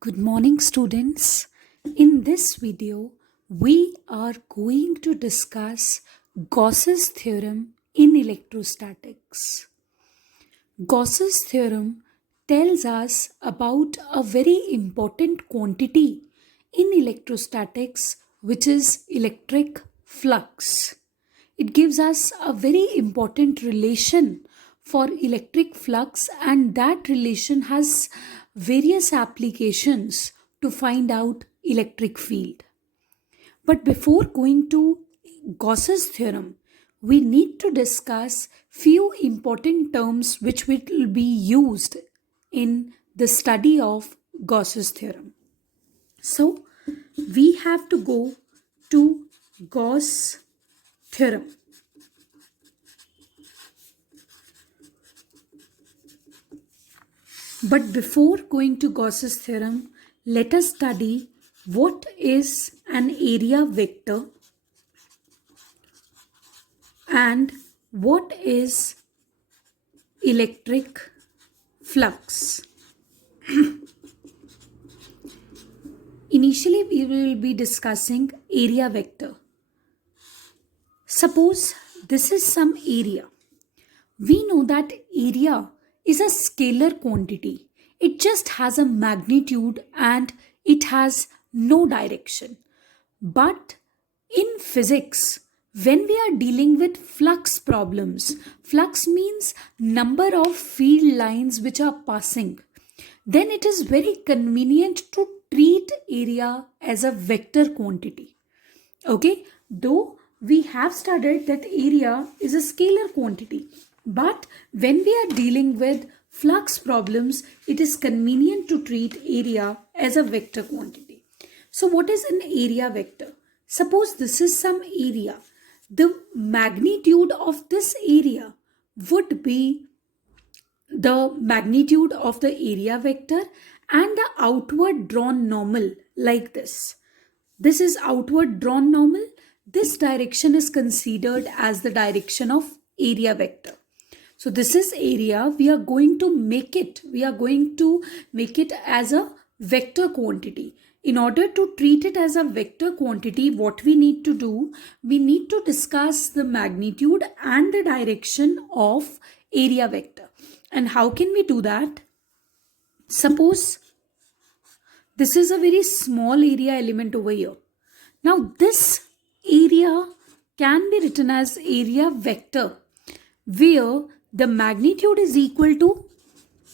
Good morning, students. In this video, we are going to discuss Gauss's theorem in electrostatics. Gauss's theorem tells us about a very important quantity in electrostatics, which is electric flux. It gives us a very important relation for electric flux, and that relation has various applications to find out electric field. But before going to Gauss's theorem, we need to discuss few important terms which will be used in the study of Gauss's theorem. So we have to go to Gauss theorem. But before going to Gauss's theorem, let us study what is an area vector and what is electric flux. Initially, we will be discussing area vector. Suppose this is some area. We know that area is a scalar quantity. It just has a magnitude and it has no direction. But in physics, when we are dealing with flux problems, flux means number of field lines which are passing, then it is very convenient to treat area as a vector quantity. Okay, though we have studied that area is a scalar quantity, but when we are dealing with flux problems, it is convenient to treat area as a vector quantity. So what is an area vector? Suppose this is some area. The magnitude of this area would be the magnitude of the area vector and the outward drawn normal, like this. This is outward drawn normal. This direction is considered as the direction of area vector. So this is area. We are going to make it as a vector quantity. In order to treat it as a vector quantity, what we need to do, we need to discuss the magnitude and the direction of area vector. And how can we do that? Suppose this is a very small area element over here. Now this area can be written as area vector, where the magnitude is equal to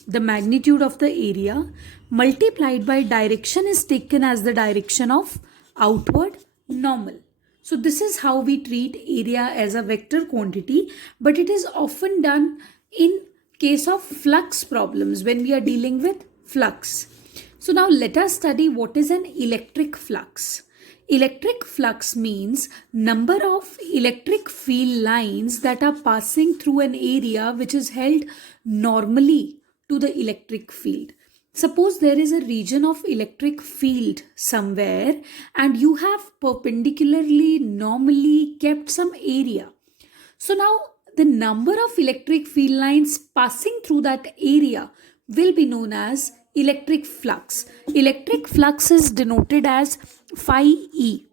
the magnitude of the area multiplied by direction is taken as the direction of outward normal. So this is how we treat area as a vector quantity, but it is often done in case of flux problems when we are dealing with flux. So now let us study what is an electric flux. Electric flux means number of electric field lines that are passing through an area which is held normally to the electric field. Suppose there is a region of electric field somewhere and you have perpendicularly normally kept some area. So now the number of electric field lines passing through that area will be known as electric flux. Electric flux is denoted as phi E.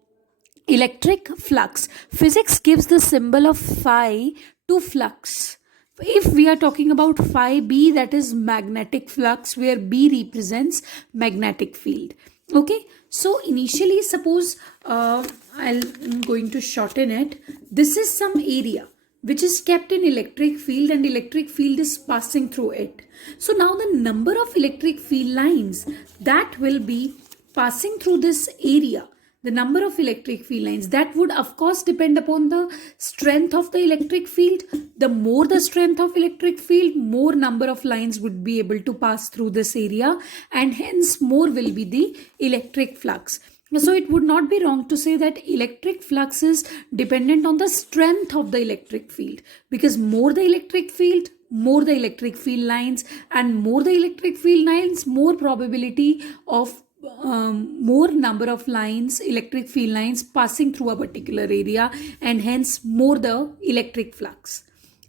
Electric flux. Physics gives the symbol of phi to flux. If we are talking about phi B, that is magnetic flux, where B represents magnetic field. Okay, so initially suppose I'm going to shorten it. This is some area which is kept in electric field and electric field is passing through it. So now the number of electric field lines that will be passing through this area, the number of electric field lines, that would of course depend upon the strength of the electric field. The more the strength of electric field, more number of lines would be able to pass through this area, and hence more will be the electric flux. So it would not be wrong to say that electric flux is dependent on the strength of the electric field, because more the electric field, more the electric field lines, and more the electric field lines, more probability of more number of lines, electric field lines passing through a particular area, and hence more the electric flux.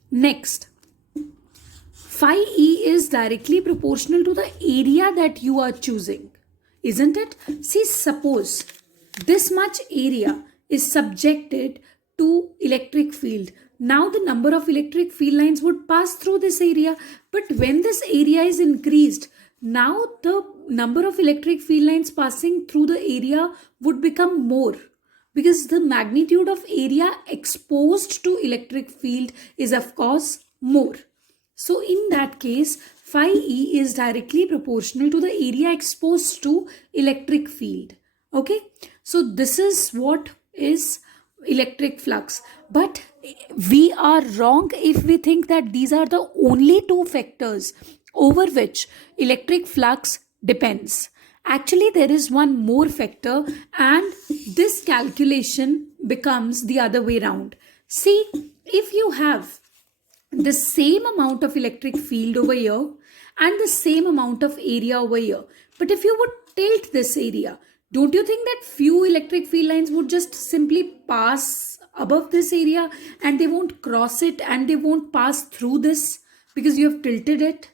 Next, phi E is directly proportional to the area that you are choosing. isn't it? See, suppose this much area is subjected to electric field. Now the number of electric field lines would pass through this area. But when this area is increased, now the number of electric field lines passing through the area would become more, because the magnitude of area exposed to electric field is of course more. So in that case, phi E is directly proportional to the area exposed to electric field. Okay, so this is what is electric flux. But we are wrong if we think that these are the only two factors over which electric flux depends. Actually, there is one more factor, and this calculation becomes the other way around. See, if you have the same amount of electric field over here and the same amount of area over here, but if you would tilt this area, don't you think that few electric field lines would just simply pass above this area and they won't cross it and they won't pass through this because you have tilted it?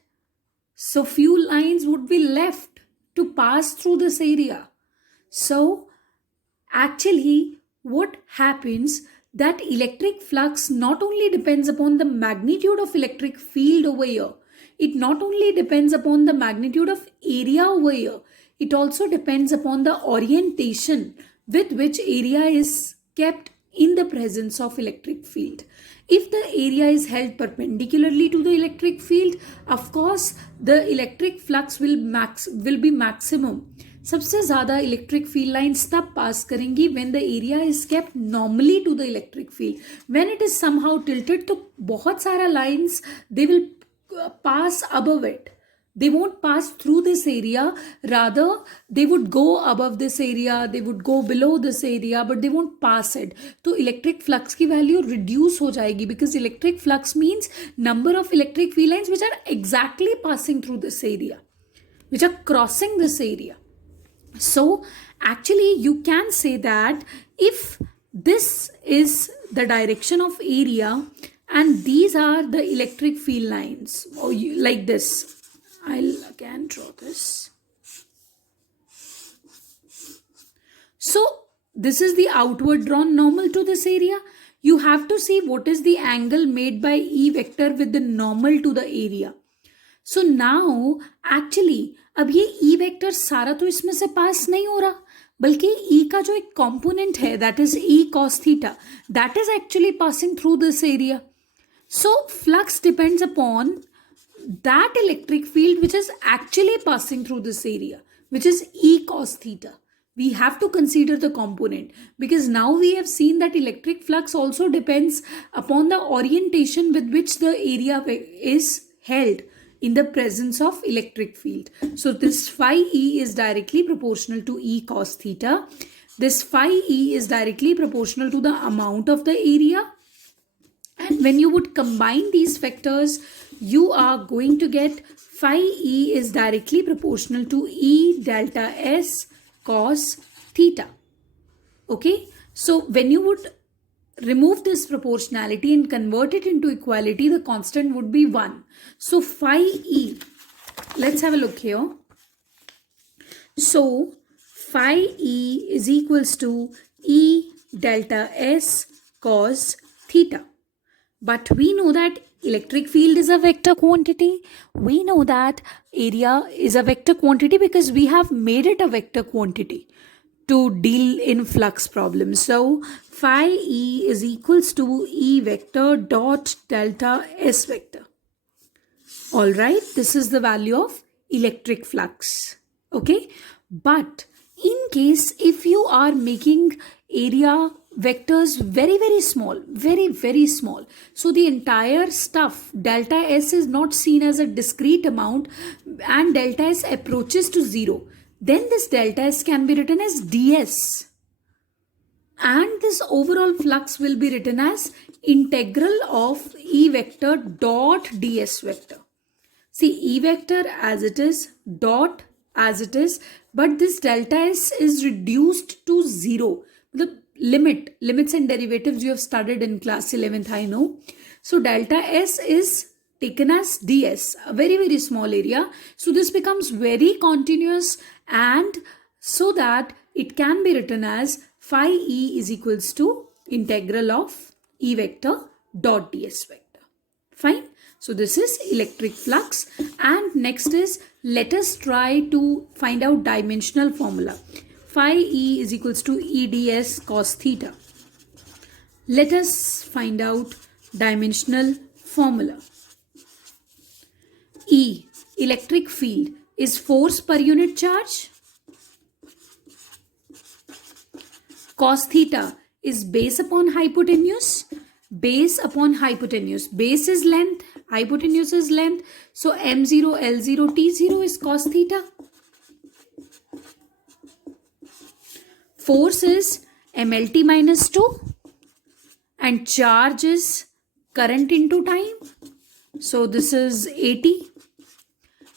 So few lines would be left to pass through this area. So actually what happens, that electric flux not only depends upon the magnitude of electric field over here, it not only depends upon the magnitude of area over here, it also depends upon the orientation with which area is kept in the presence of electric field. If the area is held perpendicularly to the electric field, of course the electric flux will be maximum. सबसे ज़्यादा electric field lines तब पास करेंगी when the area is kept normally to the electric field. When it is somehow tilted, तो बहुत सारा lines they will pass above it. They won't pass through this area, rather they would go above this area, they would go below this area, but they won't pass it. तो electric flux की value reduce हो जाएगी, because electric flux means number of electric field lines which are exactly passing through this area, which are crossing this area. So actually you can say that if this is the direction of area and these are the electric field lines, or like this, I'll again draw this. So this is the outward drawn normal to this area. You have to see what is the angle made by E vector with the normal to the area. So now actually अब ये E vector सारा तो इसमें से पास नहीं हो रहा, बल्कि E का जो एक कंपोनेंट है, that is E cos theta, that is actually passing through this area. So flux depends upon that electric field which is actually passing through this area, which is E cos theta. We have to consider the component, because now we have seen that electric flux also depends upon the orientation with which the area is held in the presence of electric field. So this phi E is directly proportional to E cos theta. This phi E is directly proportional to the amount of the area. And when you would combine these factors, you are going to get phi E is directly proportional to E delta S cos theta. Okay. So when you would remove this proportionality and convert it into equality, the constant would be 1. So phi E, let's have a look here. So phi E is equals to E delta S cos theta. But we know that electric field is a vector quantity. We know that area is a vector quantity because we have made it a vector quantity to deal in flux problems. So phi E is equals to E vector dot delta S vector. All right, this is the value of electric flux. Okay, but in case if you are making area vectors very small, very small, so the entire stuff delta S is not seen as a discrete amount and delta S approaches to 0, then this delta S can be written as ds, and this overall flux will be written as integral of E vector dot ds vector. See, E vector as it is, dot as it is, but this delta S is reduced to 0. The limits and derivatives you have studied in class 11th, I know. So delta S is taken as ds, a very small area. So this becomes very continuous and so that it can be written as phi E is equals to integral of E vector dot ds vector. Fine. So this is electric flux, and next is, let us try to find out dimensional formula. Phi E is equals to EDS cos theta. Let us find out dimensional formula. E, electric field, is force per unit charge. Cos theta is base upon hypotenuse. Base upon hypotenuse. Base is length, hypotenuse is length. So M0, L0, T0 is cos theta. Force is MLT minus 2. And charge is current into time. So this is 80.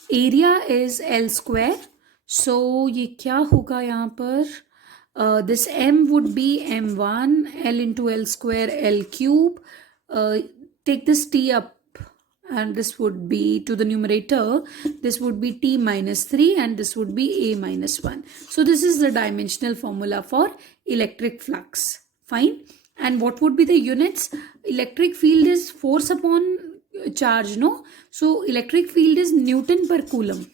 Area is L square. So ये क्या होगा यहाँ पर? This M would be M1, L into L square, L cube. Take this T up, and this would be to the numerator. This would be T minus 3, and this would be A minus 1. So this is the dimensional formula for electric flux. Fine. And what would be the units? Electric field is force upon charge, no? So electric field is Newton per coulomb,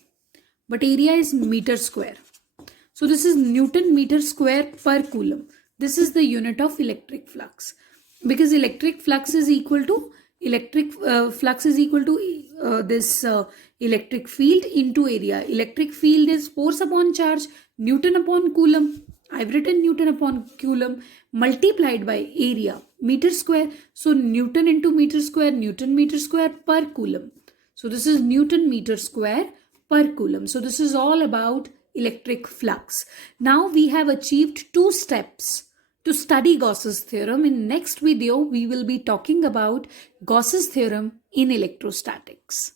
but area is meter square. So this is Newton meter square per coulomb. This is the unit of electric flux, because electric flux is equal to electric field into area. Electric field is force upon charge, Newton upon coulomb. I've written Newton upon coulomb multiplied by area, meter square. So Newton into meter square, Newton meter square per coulomb. So this is Newton meter square per coulomb. So this is all about electric flux. Now we have achieved 2 steps to study Gauss's theorem. In next video, we will be talking about Gauss's theorem in electrostatics.